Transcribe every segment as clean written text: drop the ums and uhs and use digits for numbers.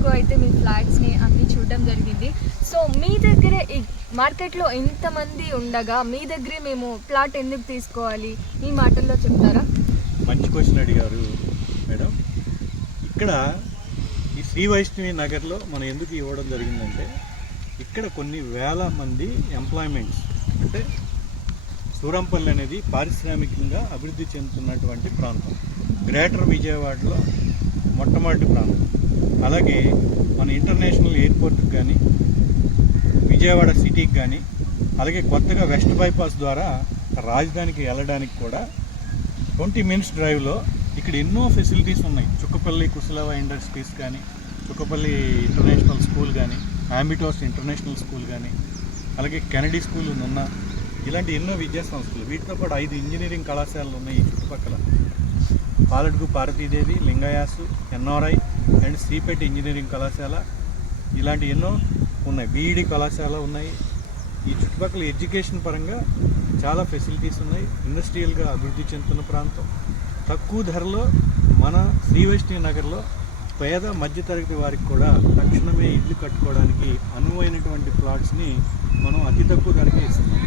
వరకు అయితే మీ ఫ్లాట్స్ని అన్నీ చూడడం జరిగింది. సో మీ దగ్గరే మార్కెట్లో ఎంతమంది ఉండగా మీ దగ్గరే మేము ప్లాట్ ఎందుకు తీసుకోవాలి, మీ మాటల్లో చెప్తారా? మంచి క్వశ్చన్ అడిగారు మేడం. ఇక్కడ ఈ శ్రీ వైష్ణవి నగర్లో మనం ఎందుకు ఇవ్వడం జరిగిందంటే, ఇక్కడ కొన్ని వేల మంది ఎంప్లాయ్మెంట్స్, అంటే సూరంపల్లి అనేది పారిశ్రామికంగా అభివృద్ధి చెందుతున్నటువంటి ప్రాంతం, గ్రేటర్ విజయవాడలో మొట్టమొదటి ప్రాంతం. అలాగే మన ఇంటర్నేషనల్ ఎయిర్పోర్ట్కి కానీ, విజయవాడ సిటీకి కానీ, అలాగే కొత్తగా వెస్ట్ బైపాస్ ద్వారా రాజధానికి వెళ్ళడానికి కూడా 20 minutes డ్రైవ్లో ఇక్కడ ఎన్నో ఫెసిలిటీస్ ఉన్నాయి. చుక్కపల్లి కుశలవ ఇండస్ట్రీస్ కానీ, చుక్కపల్లి ఇంటర్నేషనల్ స్కూల్ కానీ, ఆంబిటోస్ ఇంటర్నేషనల్ స్కూల్ కానీ, అలాగే కెనడీ స్కూల్ ఉన్న ఇలాంటి ఎన్నో విద్యా సంస్థలు, వీటితో పాటు 5 ఇంజనీరింగ్ కళాశాలలు ఉన్నాయి ఈ చుట్టుపక్కల. Paladugu Parvathidevi, Lingayas, NRI and Sripeta engineering కళాశాల, ఇలాంటి ఎన్నో ఉన్నాయి. బీఈడి కళాశాల ఉన్నాయి. ఈ చుట్టుపక్కల ఎడ్యుకేషన్ పరంగా చాలా ఫెసిలిటీస్ ఉన్నాయి. ఇండస్ట్రియల్గా అభివృద్ధి చెందుతున్న ప్రాంతం. తక్కువ ధరలో మన శ్రీ వైష్ణవి నగర్లో పేద మధ్యతరగతి వారికి కూడా తక్షణమే ఇల్లు కట్టుకోవడానికి అనువైనటువంటి ప్లాట్స్ని మనం అతి తక్కువ ధరకే ఇస్తున్నాం.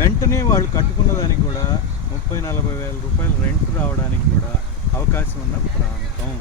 వెంటనే వాళ్ళు కట్టుకున్న దానికి కూడా 30-40 వేల రూపాయలు రెంట్ రావడానికి కూడా అవకాశం ఉన్న ప్రాంతం.